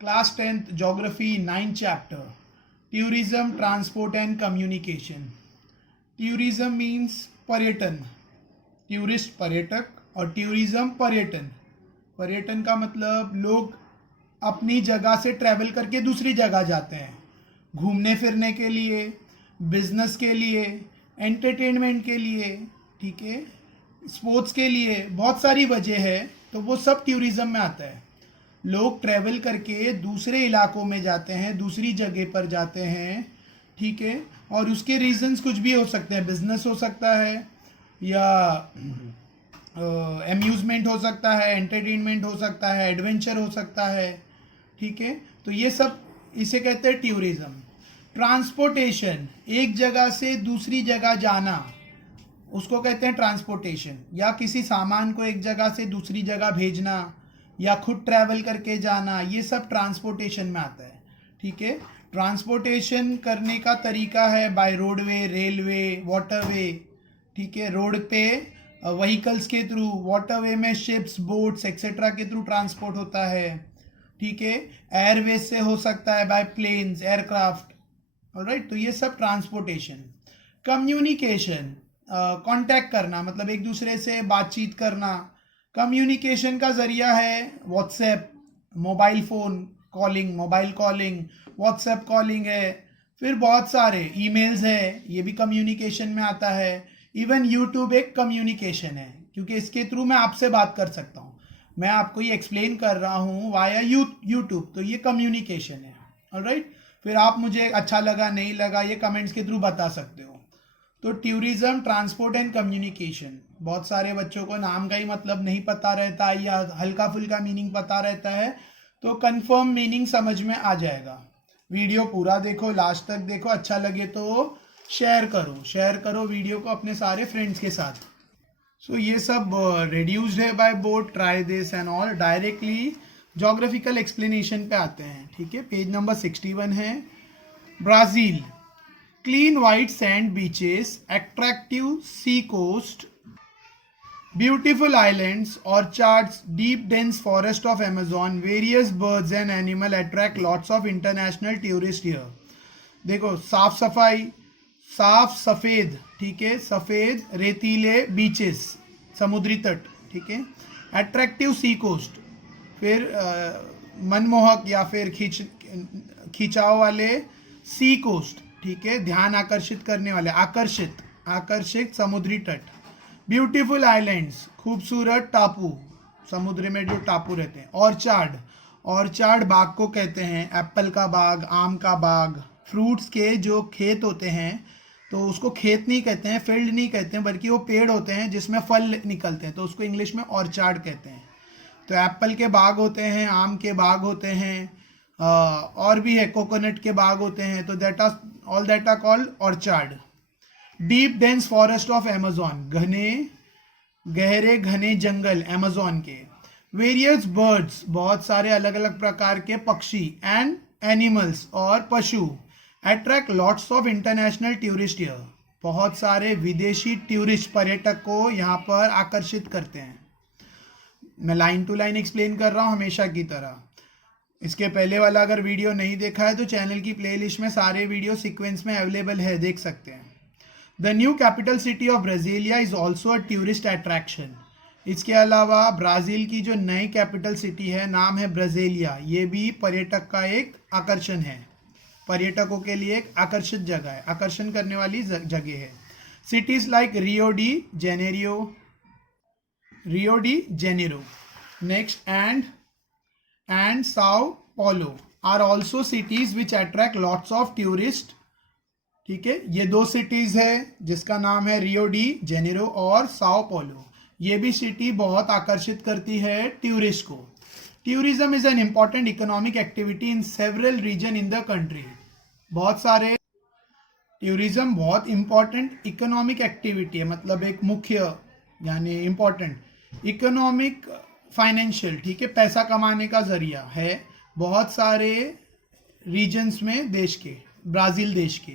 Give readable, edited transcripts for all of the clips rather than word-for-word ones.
Class 10th Geography 9th chapter. Tourism, Transport and Communication. Tourism means पर्यटन, tourist पर्यटक, और tourism पर्यटन. पर्यटन का मतलब लोग अपनी जगह से ट्रैवल करके दूसरी जगह जाते हैं घूमने फिरने के लिए, बिजनेस के लिए, एंटरटेनमेंट के लिए, ठीक है, स्पोर्ट्स के लिए, बहुत सारी वजह है. तो वो सब टूरिज्म में आता है. लोग ट्रैवल करके दूसरे इलाकों में जाते हैं, दूसरी जगह पर जाते हैं, ठीक है, और उसके रीजंस कुछ भी हो सकते हैं. बिजनेस हो सकता है, या अम्यूजमेंट हो सकता है, एंटरटेनमेंट हो सकता है, एडवेंचर हो सकता है, ठीक है. तो ये सब इसे कहते हैं टूरिज्म. ट्रांसपोर्टेशन, एक जगह से दूसरी जगह जाना, उसको कहते हैं ट्रांसपोर्टेशन. या किसी सामान को एक जगह से दूसरी जगह भेजना, या खुद ट्रैवल करके जाना, ये सब ट्रांसपोर्टेशन में आता है, ठीक है. ट्रांसपोर्टेशन करने का तरीका है बाय रोडवे, रेलवे, वाटरवे, ठीक है. रोड पे व्हीकल्स के थ्रू, वाटरवे में शिप्स, बोट्स एक्सेट्रा के थ्रू ट्रांसपोर्ट होता है, ठीक है. एयरवेज से हो सकता है बाय प्लेन्स, एयरक्राफ्ट, ऑलराइट. तो ये सब ट्रांसपोर्टेशन. कम्युनिकेशन, कांटेक्ट करना, मतलब एक दूसरे से बातचीत करना. कम्युनिकेशन का जरिया है WhatsApp, mobile phone calling, mobile calling, WhatsApp calling है. फिर बहुत सारे ईमेल्स है, ये भी कम्युनिकेशन में आता है. इवन यूट्यूब एक कम्युनिकेशन है, क्योंकि इसके थ्रू मैं आपसे बात कर सकता हूँ. मैं आपको ये एक्सप्लेन कर रहा हूँ वाया यूट्यूब, तो ये कम्युनिकेशन है, ऑलराइट. फिर आप मुझे अच्छा लगा नहीं लगा ये कमेंट्स के थ्रू बता सकते हो. तो टूरिज्म, ट्रांसपोर्ट एंड कम्युनिकेशन. बहुत सारे बच्चों को नाम का ही मतलब नहीं पता रहता है, या हल्का फुल्का मीनिंग पता रहता है, तो कंफर्म मीनिंग समझ में आ जाएगा. वीडियो पूरा देखो, लास्ट तक देखो. अच्छा लगे तो शेयर करो वीडियो को अपने सारे फ्रेंड्स के साथ. सो ये सब रिड्यूस्ड है bye boat, try this and all. Directly geographical explanation पे आते हैं, ठीक है. पेज नंबर 61 है. Brazil. Clean white sand beaches, attractive sea coast, beautiful islands, orchards, deep dense forest of Amazon, various birds and animal attract lots of international tourists here. देखो, साफ सफाई, साफ सफ़ेद, ठीक है, सफ़ेद रेतीले बीचेस, समुद्री तट, ठीक है. अट्रैक्टिव सी कोस्ट, फिर मनमोहक या फिर खिंचाव वाले सी कोस्ट, ठीक है, ध्यान आकर्षित करने वाले, आकर्षित समुद्री तट. ब्यूटीफुल आइलैंड्स, खूबसूरत टापू, समुद्र में जो टापू रहते हैं. ऑर्चार्ड बाग को कहते हैं, एप्पल का बाग, आम का बाग. फ्रूट्स के जो खेत होते हैं, तो उसको खेत नहीं कहते हैं, फील्ड नहीं कहते हैं, बल्कि वो पेड़ होते हैं जिसमें फल निकलते हैं, तो उसको इंग्लिश में ऑर्चार्ड कहते हैं. तो एप्पल के बाग होते हैं, आम के बाग होते हैं, और भी है, कोकोनट के बाग होते हैं. तो all that are called orchard. Deep dense forest of Amazon, गहरे घने जंगल अमेज़न के. वेरियस बर्ड्स, बहुत सारे अलग अलग प्रकार के पक्षी, एंड एनिमल्स, और पशु. Attract lots of international tourist here, बहुत सारे विदेशी टूरिस्ट पर्यटक को यहाँ पर आकर्षित करते हैं. मैं लाइन टू लाइन एक्सप्लेन कर रहा हूँ हमेशा की तरह. इसके पहले वाला अगर वीडियो नहीं देखा है तो चैनल की प्लेलिस्ट में सारे वीडियो सीक्वेंस में अवेलेबल है, देख सकते हैं. The new capital city of Brasilia is also a tourist attraction. इसके अलावा ब्राज़ील की जो नई कैपिटल सिटी है, नाम है ब्राज़ीलिया, ये भी पर्यटक का एक आकर्षण है, पर्यटकों के लिए एक आकर्षित जगह है, आकर्षण करने वाली जगह है. Cities like Rio de Janeiro, next, and Sao Paulo are also cities which attract lots of tourists. ठीक है, ये दो सिटीज है जिसका नाम है रियो डी जेनेरो और साओ पोलो. ये भी सिटी बहुत आकर्षित करती है टूरिस्ट को. Tourism is an important economic activity in several region in the country. बहुत सारे टूरिज्म बहुत इंपॉर्टेंट इकोनॉमिक एक्टिविटी है, मतलब एक मुख्य यानी इम्पॉर्टेंट इकोनॉमिक, फाइनेंशियल, ठीक है, पैसा कमाने का जरिया है बहुत सारे रीजन्स में देश के, ब्राज़ील देश के.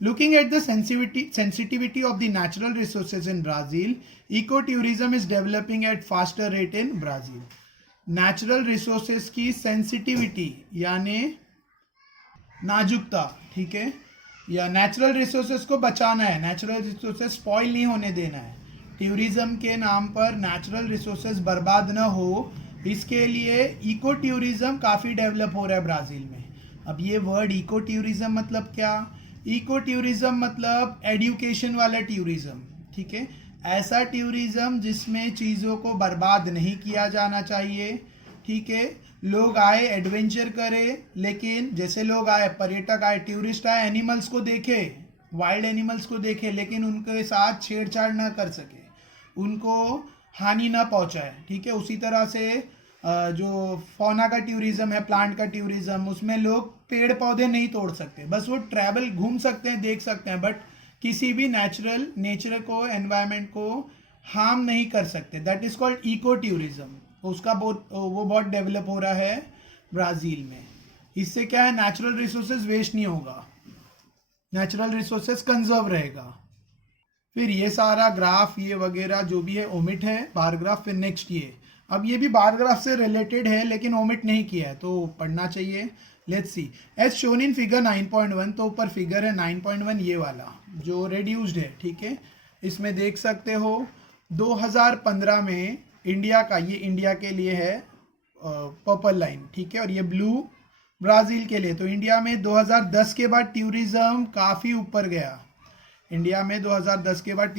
Looking at the sensitivity of the natural resources in Brazil, eco tourism is developing at faster rate in Brazil. Natural resources की सेंसिटिविटी यानी नाजुकता, ठीक है, या नेचुरल रिसोर्सेस को बचाना है, नेचुरल रिसोर्सेस स्पॉइल नहीं होने देना है, टूरिज्म के नाम पर नेचुरल रिसोर्सेस बर्बाद ना हो, इसके लिए इको टूरिज्म काफ़ी डेवलप हो रहा है ब्राज़ील में। अब ये वर्ड इको टूरिज्म मतलब क्या? इको टूरिज्म मतलब एडुकेशन वाला टूरिज्म, ठीक है, ऐसा टूरिज्म जिसमें चीज़ों को बर्बाद नहीं किया जाना चाहिए, ठीक है, लोग आए एडवेंचर करे, लेकिन जैसे लोग आए, पर्यटक आए, टूरिस्ट आए, एनिमल्स को देखे, वाइल्ड एनिमल्स को देखे, लेकिन उनके साथ छेड़छाड़ ना कर सके, उनको हानि ना पहुंचाए, ठीक है। उसी तरह से जो फौना का टूरिज्म है, प्लांट का टूरिज्म, उसमें लोग पेड़ पौधे नहीं तोड़ सकते, बस वो ट्रैवल घूम सकते हैं, देख सकते हैं, बट किसी भी नेचर को, एनवायरनमेंट को हार्म नहीं कर सकते। That is called eco tourism. उसका वो बहुत डेवलप हो रहा है ब्राज़ील में। इससे क्या है, नेचुरल रिसोर्सेज वेस्ट नहीं होगा, नेचुरल रिसोर्सेज कंजर्व रहेगा। फिर ये सारा ग्राफ ये वगैरह जो भी है ओमिट है, बार ग्राफ। फिर नेक्स्ट ये, अब ये भी बार ग्राफ से रिलेटेड है लेकिन ओमिट नहीं किया है तो पढ़ना चाहिए। Let's see, as shown in figure 9.1, तो ऊपर फिगर है 9.1 ये वाला जो रेड्यूस्ड है, ठीक है। इसमें देख सकते हो 2015 में इंडिया का, ये इंडिया के लिए है पर्पल लाइन, ठीक है, और ये ब्लू ब्राज़ील के लिए। तो इंडिया में 2010 के बाद टूरिज्म काफ़ी ऊपर गया। इंडिया में 2010 के बाद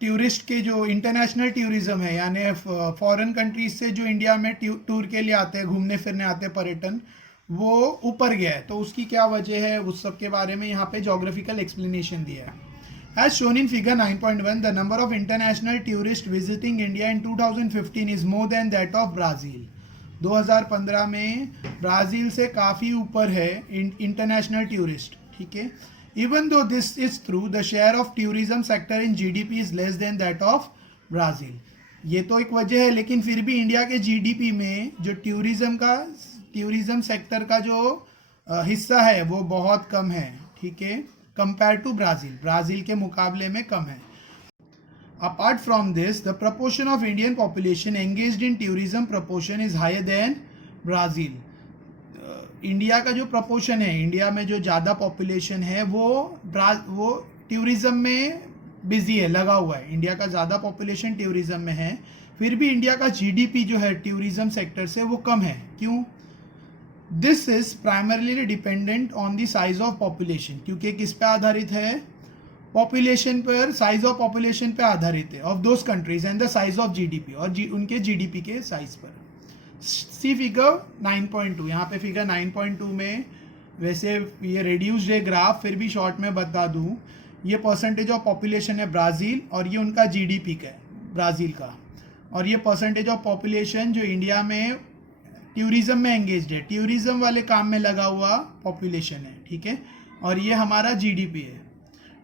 टूरिस्ट के जो इंटरनेशनल टूरिज्म है, यानी फॉरेन कंट्रीज से जो इंडिया में टूर के लिए आते हैं, घूमने फिरने आते हैं, पर्यटन, वो ऊपर गया है। तो उसकी क्या वजह है, उस सब के बारे में यहाँ पे जोग्राफिकल एक्सप्लेनेशन दिया है। As shown in figure 9.1, the number of international tourists visiting India in 2015 is more than that of Brazil. 2015 में ब्राज़ील से काफ़ी ऊपर है इंटरनेशनल टूरिस्ट, ठीक है। Even though this is true, the share of tourism sector in GDP is less than that of Brazil. ये तो एक वजह है, लेकिन फिर भी इंडिया के जीडीपी में जो टूरिज्म सेक्टर का जो हिस्सा है वो बहुत कम है, ठीक है, कंपेयर टू ब्राज़ील के मुकाबले में कम है। Apart from this, the proportion of Indian population engaged in tourism proportion is higher than Brazil. India का जो प्रपोर्शन है, इंडिया में जो ज़्यादा पॉपुलेशन है वो टूरिज्म में बिजी है, लगा हुआ है। इंडिया का ज़्यादा पॉपुलेशन टूरिज्म में है, फिर भी इंडिया का जीडीपी जो है टूरिज्म सेक्टर से वो कम है। क्यों? This is primarily dependent on the size of population, क्योंकि किस पे आधारित है, पॉपुलेशन पर, साइज ऑफ पॉपुलेशन पे आधारित है of those countries and the size of GDP, और उनके जीडीपी के साइज पर। सी फिगर 9.2, यहाँ पे फिगर 9.2 में, वैसे ये रेड्यूस्ड है ग्राफ, फिर भी शॉर्ट में बता दूँ, ये परसेंटेज ऑफ पॉपुलेशन है ब्राज़ील, और ये उनका जीडीपी का है ब्राज़ील का, और ये परसेंटेज ऑफ पॉपुलेशन जो इंडिया में टूरिज्म में एंगेज्ड है, टूरिज्म वाले काम में लगा हुआ पॉपुलेशन है, ठीक है, और ये हमारा जीडीपी है,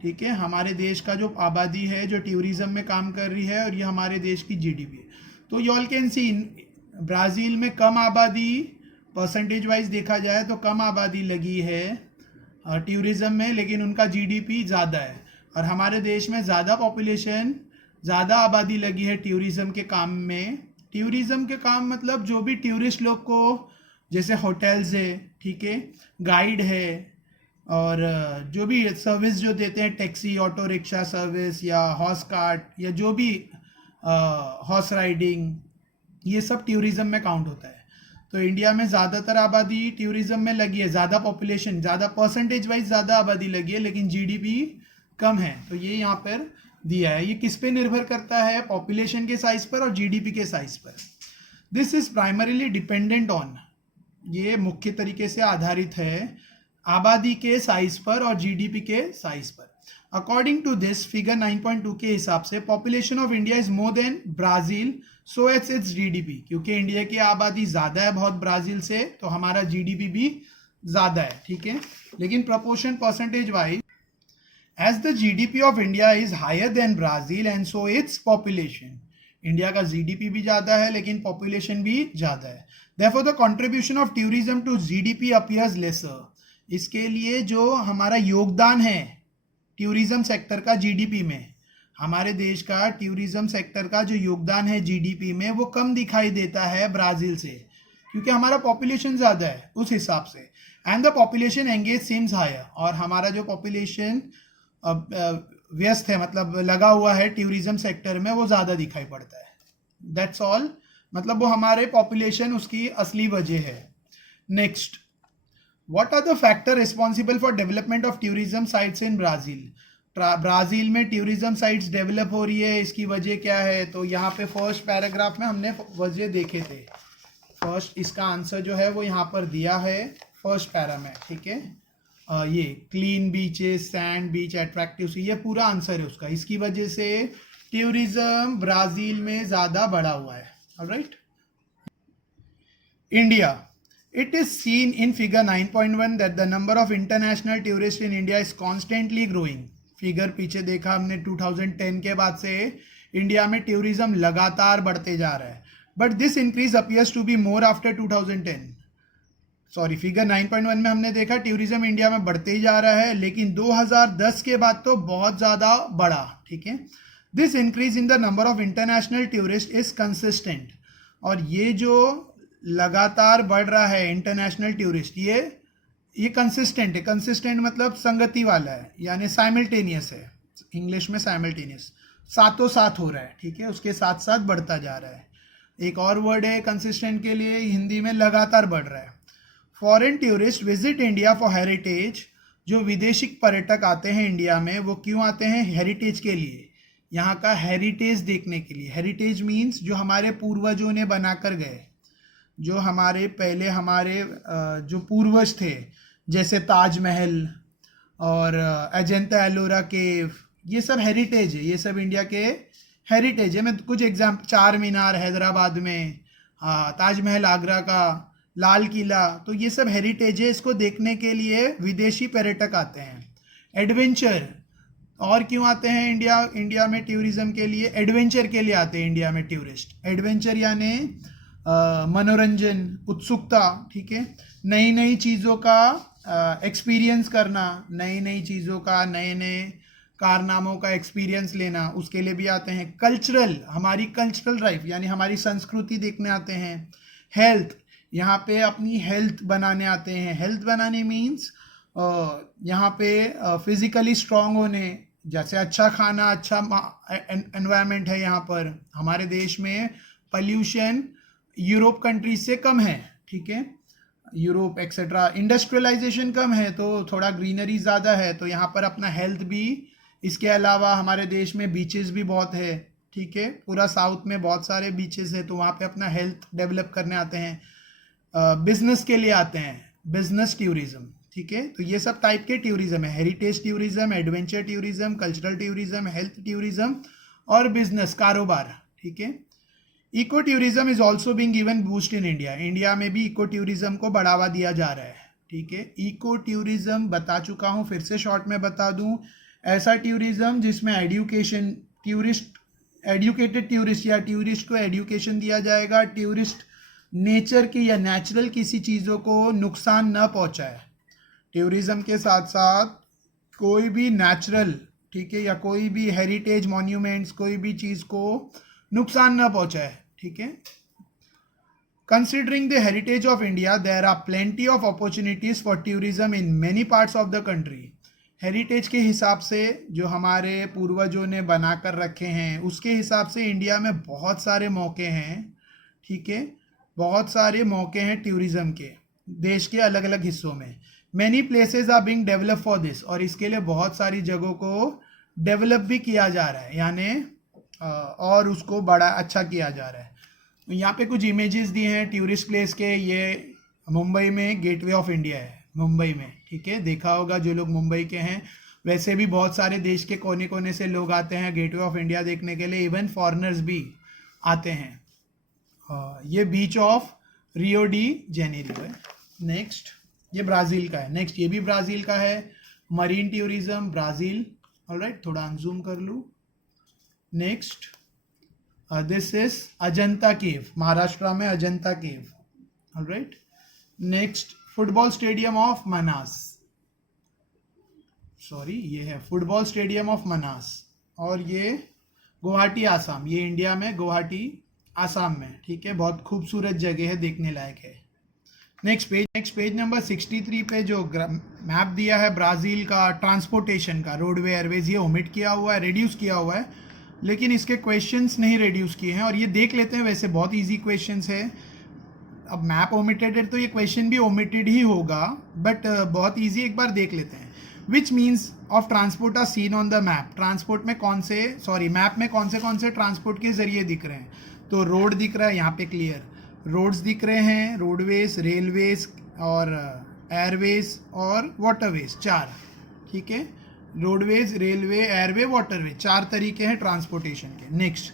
ठीक है, हमारे देश का जो आबादी है जो टूरिज्म में काम कर रही है, और ये हमारे देश की जीडीपी है। तो you all can see Brazil में कम आबादी, परसेंटेज वाइज देखा जाए तो कम आबादी लगी है टूरिज्म में, लेकिन उनका जीडीपी ज़्यादा है, और हमारे देश में ज़्यादा पॉपुलेशन, ज़्यादा आबादी लगी है टूरिज्म के काम में। टूरिज्म के काम मतलब जो भी टूरिस्ट लोग को, जैसे होटल्स है, ठीक है, गाइड है, और जो भी सर्विस जो देते हैं, टैक्सी, ऑटो रिक्शा सर्विस, या हॉर्स कार्ट, या जो भी हॉर्स राइडिंग, ये सब टूरिज्म में काउंट होता है। तो इंडिया में ज़्यादातर आबादी टूरिज्म में लगी है, ज़्यादा पॉपुलेशन, ज़्यादा परसेंटेज वाइज ज़्यादा आबादी लगी है, लेकिन जीडीपी कम है। तो ये यहाँ पर दिया है। ये किस पे निर्भर करता है, पॉपुलेशन के साइज पर और जीडीपी के साइज पर। This is primarily dependent on, ये मुख्य तरीके से आधारित है आबादी के साइज पर और जीडीपी के साइज पर। अकॉर्डिंग टू दिस फिगर 9.2 के हिसाब से population of India is more than Brazil, so it's GDP, क्योंकि इंडिया की आबादी ज़्यादा है बहुत ब्राज़ील से, तो हमारा जीडीपी भी ज़्यादा है, ठीक है, लेकिन proportion percentage wise, as the GDP of India is higher than Brazil and so its population, India का जीडीपी भी ज़्यादा है लेकिन पॉपुलेशन भी ज़्यादा है। Therefore the contribution of tourism to GDP appears lesser, इसके लिए जो हमारा योगदान है टूरिज्म सेक्टर का जीडीपी में, हमारे देश का टूरिज्म सेक्टर का जो योगदान है जीडीपी में वो कम दिखाई देता है ब्राज़ील से, क्योंकि हमारा पॉपुलेशन ज़्यादा है उस हिसाब से, and the population engage seems higher, और हमारा जो पॉपुलेशन व्यस्त है मतलब लगा हुआ है टूरिज्म सेक्टर में वो ज़्यादा दिखाई पड़ता है। दैट्स ऑल, मतलब वो हमारे पॉपुलेशन उसकी असली वजह है। Next, what are the factor responsible for development of tourism sites in Brazil? Brazil में टूरिज्म साइट्स डेवलप हो रही है, इसकी वजह क्या है? तो यहाँ पे फर्स्ट पैराग्राफ में हमने वजह देखे थे। फर्स्ट इसका आंसर जो है वो यहाँ पर दिया है फर्स्ट पैरा में, ठीक है। ये clean beaches, sand beach, attractive sea, ये पूरा आंसर है उसका। इसकी वजह से टूरिज्म ब्राज़ील में ज़्यादा बढ़ा हुआ है। Alright, India, it is seen in figure 9.1 that the number of international tourists in India is constantly growing. Figure पीछे देखा हमने 2010 के बाद से इंडिया में टूरिज्म लगातार बढ़ते जा रहा है, but this increase appears to be more after 2010। Sorry, figure 9.1 में हमने देखा टूरिज्म इंडिया में बढ़ते ही जा रहा है, लेकिन 2010 के बाद तो बहुत ज़्यादा बढ़ा, ठीक है। This increase in the number of international tourist is consistent, और ये जो लगातार बढ़ रहा है इंटरनेशनल टूरिस्ट, ये कंसिस्टेंट है। कंसिस्टेंट मतलब संगति वाला है, यानी साइमल्टेनियस है, इंग्लिश में साइमल्टेनियस, साथों साथ हो रहा है, ठीक है, उसके साथ साथ बढ़ता जा रहा है। एक और वर्ड है कंसिस्टेंट के लिए हिंदी में, लगातार बढ़ रहा है। Foreign tourist visit India for heritage, जो विदेशी पर्यटक आते हैं इंडिया में वो क्यों आते हैं? हेरिटेज के लिए, यहाँ का हेरिटेज देखने के लिए। हेरिटेज मीन्स जो हमारे पूर्वजों ने बना कर गए, जो हमारे पहले हमारे जो पूर्वज थे, जैसे ताजमहल और अजंता एलोरा केव, ये सब हेरिटेज है, ये सब इंडिया के हेरिटेज है। मैं कुछ एग्जाम्पल, चार मीनार हैदराबाद में, ताजमहल आगरा का, लाल किला, तो ये सब हेरिटेज है। इसको देखने के लिए विदेशी पर्यटक आते हैं। एडवेंचर, और क्यों आते हैं इंडिया में टूरिज्म के लिए? एडवेंचर के लिए आते हैं इंडिया में टूरिस्ट। एडवेंचर यानी मनोरंजन, उत्सुकता, ठीक है, नई नई चीज़ों का एक्सपीरियंस करना, नई नई चीज़ों का, नए नए कारनामों का एक्सपीरियंस लेना, उसके लिए भी आते हैं। कल्चरल, हमारी कल्चरल लाइफ यानी हमारी संस्कृति देखने आते हैं। हेल्थ, यहाँ पे अपनी हेल्थ बनाने आते हैं। हेल्थ बनाने मीन्स यहाँ पे फिजिकली स्ट्रांग होने, जैसे अच्छा खाना, अच्छा एनवायरनमेंट है यहाँ पर। हमारे देश में पॉल्यूशन यूरोप कंट्रीज से कम है, ठीक है, यूरोप एक्सेट्रा। इंडस्ट्रियलाइजेशन कम है तो थोड़ा ग्रीनरी ज़्यादा है, तो यहाँ पर अपना हेल्थ भी। इसके अलावा हमारे देश में बीचेस भी बहुत है, ठीक है, पूरा साउथ में बहुत सारे बीचेस है, तो वहाँ पे अपना हेल्थ डेवलप करने आते हैं। बिजनेस के लिए आते हैं, बिजनेस टूरिज्म, ठीक है। तो ये सब टाइप के टूरिज्म है, heritage tourism, adventure tourism, cultural tourism, health tourism और बिजनेस, कारोबार, ठीक है। Eco tourism is also being given boost in India. India में भी इको टूरिज्म को बढ़ावा दिया जा रहा है, ठीक है। इको टूरिज्म बता चुका हूँ, फिर से शॉर्ट में बता दूँ, ऐसा टूरिज्म जिसमें एडुकेशन, टूरिस्ट, एडुकेटेड टूरिस्ट या टूरिस्ट को एडुकेशन दिया जाएगा, टूरिस्ट नेचर की या नेचुरल किसी चीज़ों को नुकसान न पहुँचाए। टूरिज्म के साथ साथ कोई भी नेचुरल, ठीक है, या कोई भी हेरिटेज मॉन्यूमेंट्स, कोई भी चीज़ को नुकसान न पहुँचाए, ठीक है। Considering the heritage of India, there are plenty of opportunities for tourism in many parts of the country. Heritage के हिसाब से जो हमारे पूर्वजों ने बना कर रखे हैं, उसके हिसाब से इंडिया में बहुत सारे मौके हैं, ठीक है, बहुत सारे मौके हैं टूरिज्म के, देश के अलग अलग हिस्सों में। Many places are being develop for this, और इसके लिए बहुत सारी जगहों को डेवलप भी किया जा रहा है, यानी और उसको बड़ा अच्छा किया जा रहा है। यहाँ पे कुछ इमेजेस दिए हैं टूरिस्ट प्लेस के। ये मुंबई में गेटवे ऑफ इंडिया है, मुंबई में, ठीक है, देखा होगा जो लोग मुंबई के हैं। वैसे भी बहुत सारे देश के कोने कोने से लोग आते हैं गेटवे ऑफ इंडिया देखने के लिए, इवन फॉरेनर्स भी आते हैं। ये बीच ऑफ रियो डी जेनेरियो है। नेक्स्ट, ये ब्राज़ील का है। नेक्स्ट, ये भी ब्राज़ील का है, मरीन टूरिज्म, ब्राज़ील। ऑलराइट, थोड़ा अनजूम कर लूँ। Next, this is Ajanta cave, Maharashtra में Ajanta cave. Alright, next, football stadium of Manaus, sorry ये है फुटबॉल स्टेडियम ऑफ मनास। और ये गुवाहाटी आसाम, ये इंडिया में गुवाहाटी आसाम में, ठीक है, बहुत खूबसूरत जगह है, देखने लायक है। नेक्स्ट पेज नंबर 63 पे जो मैप दिया है ब्राज़ील का ट्रांसपोर्टेशन का, रोडवे एयरवेज, ये ओमिट किया हुआ है, रिड्यूस किया हुआ है, लेकिन इसके क्वेश्चंस नहीं रिड्यूस किए हैं, और ये देख लेते हैं, वैसे बहुत इजी क्वेश्चंस है। अब मैप ओमिटेड है तो ये क्वेश्चन भी ओमिटेड ही होगा, बट बहुत इजी, एक बार देख लेते हैं। Which means of transport are seen on the map, transport में मैप में कौन से ट्रांसपोर्ट के जरिए दिख रहे हैं, तो रोड दिख रहा है यहाँ पे, क्लियर रोड्स दिख रहे हैं, रोडवेज, रेलवेज और एयरवेज और वाटरवेज, 4, ठीक है, रोडवेज, रेलवे, एयरवे, वाटरवे, 4 तरीके हैं ट्रांसपोर्टेशन के। Next,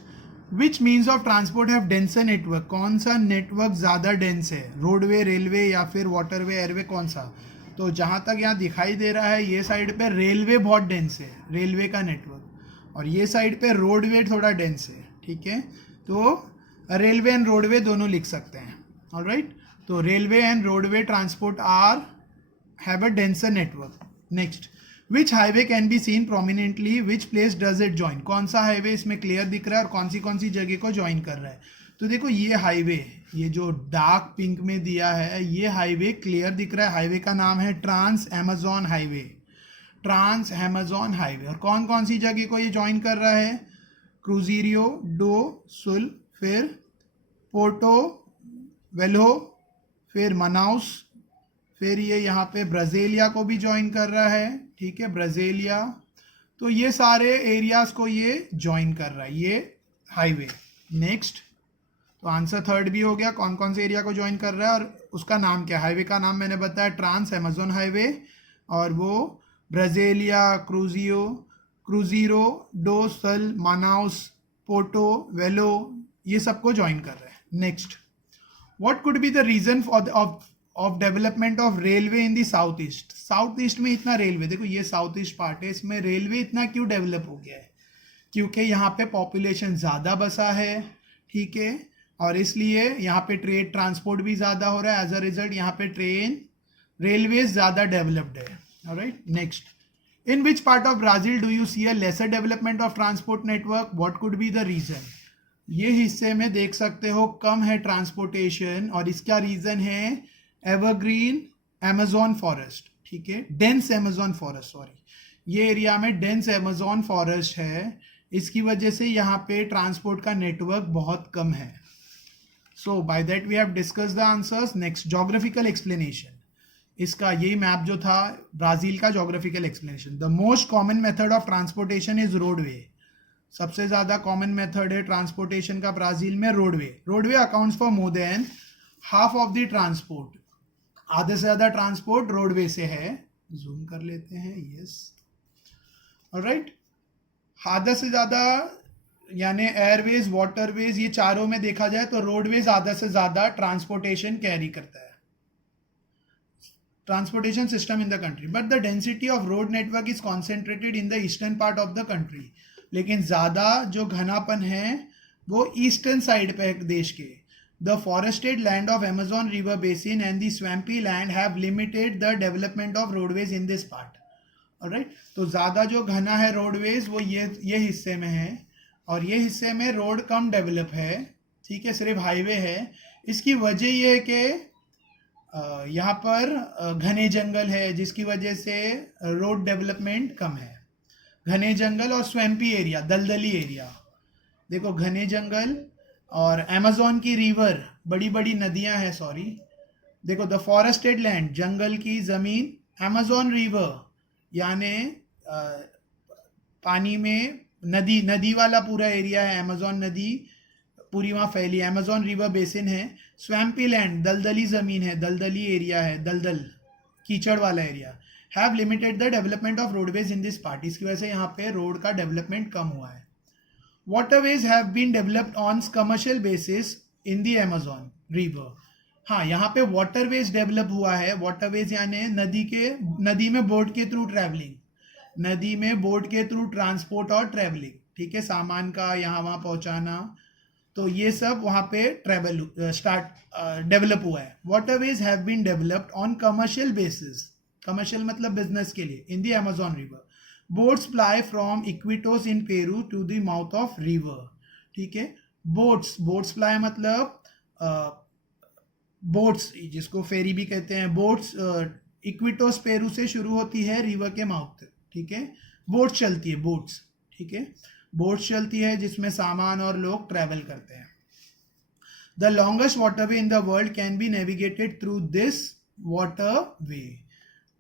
which means of transport have denser network, कौन सा नेटवर्क ज़्यादा डेंस है, रोडवे, रेलवे या फिर वाटरवे, एयरवे, कौन सा? तो जहाँ तक यहाँ दिखाई दे रहा है, ये साइड पे रेलवे बहुत डेंस है, रेलवे का नेटवर्क, और ये साइड पे रोडवे थोड़ा डेंस है, ठीक है, तो रेलवे एंड रोडवे दोनों लिख सकते हैं, ऑलराइट। तो railway and roadway transport are have a denser network. Next, which highway can be seen prominently, which place does it join, कौन सा हाईवे इसमें क्लियर दिख रहा है और कौन सी जगह को ज्वाइन कर रहा है? तो देखो ये हाईवे, ये जो डार्क पिंक में दिया है, ये हाईवे क्लियर दिख रहा है, हाईवे का नाम है trans Amazon highway, trans Amazon highway. और कौन सी जगह को ये ज्वाइन कर रहा है? क्रूजीरियो डो सुल, फिर पोर्टो वेल्हो, फिर मनाउस, फिर ये यहाँ पे ब्राज़ीलिया को भी ज्वाइन कर रहा है, ठीक है, ब्राज़ीलिया। तो ये सारे एरियाज को ये ज्वाइन कर रहा है, ये हाईवे। नेक्स्ट, तो आंसर थर्ड भी हो गया, कौन से एरिया को ज्वाइन कर रहा है और उसका नाम क्या है? हाईवे का नाम मैंने बताया ट्रांस अमेजॉन हाईवे, और वो ब्राज़ीलिया, क्रूजीरो डो सल, मानाउस, पोर्टो वेलो, ये सबको ज्वाइन कर रहा है। Next, what could be the reason of development of railway in the south east, south east में इतना रेलवे, देखो ये साउथ ईस्ट पार्ट है, इसमें रेलवे इतना क्यों डेवलप हो गया है? क्योंकि यहाँ पे पॉपुलेशन ज़्यादा बसा है, ठीक है, और इसलिए यहाँ पे ट्रेड ट्रांसपोर्ट भी ज़्यादा हो रहा है, एज अ रिजल्ट यहाँ पे रेलवेज ज़्यादा डेवलप्ड है, alright. Next, in which part of Brazil do you see a lesser development of transport network, what could be the reason? ये हिस्से में देख सकते हो कम है ट्रांसपोर्टेशन, और इसका रीजन है एवरग्रीन अमेजॉन फॉरेस्ट, ठीक है, डेंस अमेजॉन फॉरेस्ट, सॉरी, ये एरिया में डेंस अमेजॉन फॉरेस्ट है, इसकी वजह से यहाँ पे ट्रांसपोर्ट का नेटवर्क बहुत कम है। So by that we have discuss the answers. Next, geographical explanation, इसका यही मैप जो था ब्राज़ील का, geographical explanation. The most common method of transportation is roadway, सबसे ज़्यादा कॉमन मेथड है ट्रांसपोर्टेशन का ब्राज़ील में roadway. Roadway accounts for more than half of the transport, आधे से ज़्यादा ट्रांसपोर्ट रोडवे से है। जूम कर लेते हैं, यस, ऑलराइट। आधा से ज़्यादा यानी एयरवेज, वाटरवेज, ये चारों में देखा जाए तो रोडवेज आधा से ज़्यादा ट्रांसपोर्टेशन कैरी करता है, transportation system in the country, but the density of road network is concentrated in the eastern part of the country. लेकिन ज़्यादा जो घनापन है वो ईस्टर्न साइड पे है देश के। The forested land of Amazon river basin and the swampy land have limited the development of roadways in this part, alright. तो ज़्यादा जो घना है रोडवेज वो ये हिस्से में है, और ये हिस्से में रोड कम डेवलप है, ठीक है, सिर्फ हाईवे है। इसकी वजह ये है कि यहाँ पर घने जंगल है, जिसकी वजह से रोड डेवलपमेंट कम है। घने जंगल और स्वैम्पी एरिया, दलदली एरिया, देखो घने जंगल और अमेजॉन की रिवर, बड़ी बड़ी नदियां हैं, सॉरी, देखो द फॉरेस्टेड लैंड, जंगल की ज़मीन, अमेजॉन रिवर यानी पानी में नदी वाला पूरा एरिया है, अमेजॉन नदी पूरी वहाँ फैली है, अमेजॉन रिवर बेसिन है। स्वैम्पी लैंड, दलदली ज़मीन है, दलदली एरिया है, दलदल कीचड़ वाला area. Have limited the development of roadways in this part, इसकी वजह से यहाँ पे रोड का डेवलपमेंट कम हुआ है। Waterways have been developed on commercial basis in the Amazon river, हाँ यहाँ पे वाटरवेज डेवलप हुआ है। वाटरवेज यानी नदी में बोट के थ्रू ट्रैवलिंग, नदी में बोट के थ्रू ट्रांसपोर्ट और ट्रैवलिंग, ठीक है, सामान का यहाँ वहाँ पहुँचाना, तो ये सब वहाँ पे डेवलप हुआ है। Waterways have been developed on commercial basis, commercial मतलब बिजनेस के लिए, in the Amazon river, boats ply from Iquitos in Peru to the mouth of river, ठीक है। बोट्स प्लाई मतलब बोट्स जिसको फेरी भी कहते हैं, बोट्स इक्विटोस पेरू से शुरू होती है रिवर के माउथ तक, ठीक है। बोट्स चलती है, बोट्स, ठीक है, बोट्स चलती है जिसमें सामान और लोग ट्रैवल करते हैं। The longest waterway in the world can be navigated through this waterway,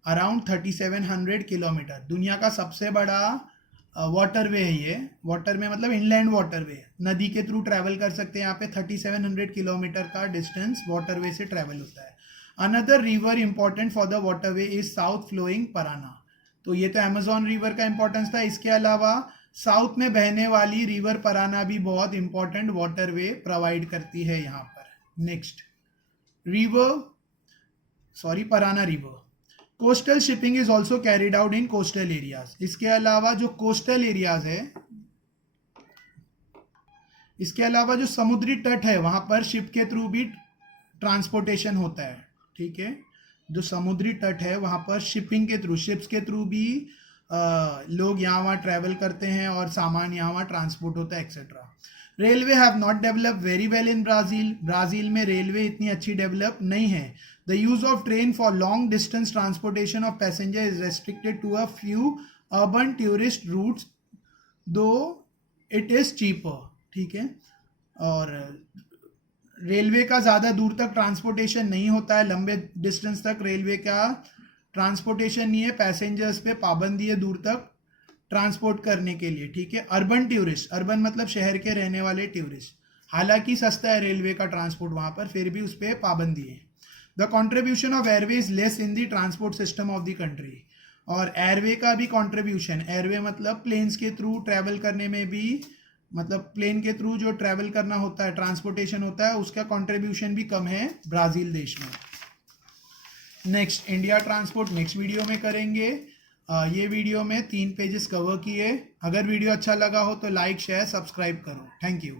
around 3700 kilometre. दुनिया का सबसे बड़ा वाटरवे है ये। वाटर में मतलब इनलैंड वाटरवे, नदी के थ्रू ट्रैवल कर सकते हैं। यहाँ पे 3700 किलोमीटर का डिस्टेंस वाटरवे से ट्रैवल होता है। Another river important for the waterway is south flowing Parana. तो ये तो अमेजोन रिवर का इंपॉर्टेंस था। इसके अलावा साउथ में बहने वाली रिवर पराना भी बहुत इंपॉर्टेंट वाटरवे प्रोवाइड करती है यहाँ पर। Next Parana river. Coastal shipping is also carried out in coastal areas. इसके अलावा जो कोस्टल एरियाज है, इसके अलावा जो समुद्री तट है वहां पर शिप के थ्रू भी ट्रांसपोर्टेशन होता है, ठीक है। जो समुद्री तट है वहां पर शिपिंग के थ्रू, शिप्स के थ्रू भी लोग यहाँ वहाँ ट्रैवल करते हैं और सामान यहाँ वहाँ ट्रांसपोर्ट होता है etcetera. Railway have not develop very well in Brazil. Brazil में रेलवे इतनी अच्छी डेवलप नहीं है। The use of train for long distance transportation of passenger is restricted to a few urban tourist routes, though it is cheaper, ठीक है। और railway का ज़्यादा दूर तक ट्रांसपोर्टेशन नहीं होता है, लंबे डिस्टेंस तक रेलवे का ट्रांसपोर्टेशन नहीं है, पैसेंजर्स पे पाबंदी है दूर तक ट्रांसपोर्ट करने के लिए, ठीक है। अर्बन टूरिस्ट, अर्बन मतलब शहर के रहने वाले टूरिस्ट, हालांकि सस्ता है रेलवे का ट्रांसपोर्ट वहाँ पर, फिर भी उस पर पाबंदी है। The contribution of airway is less in the transport system of the country. और एयरवे का भी कॉन्ट्रीब्यूशन, एयरवे मतलब प्लेन्स के थ्रू ट्रैवल करने में भी, मतलब प्लेन के थ्रू जो ट्रैवल करना होता है, ट्रांसपोर्टेशन होता है, उसका कॉन्ट्रीब्यूशन भी कम है ब्राज़ील देश में। Next India transport next video में करेंगे। ये वीडियो में 3 पेजेस कवर किए। अगर वीडियो अच्छा लगा हो तो लाइक शेयर सब्सक्राइब करो। Thank you.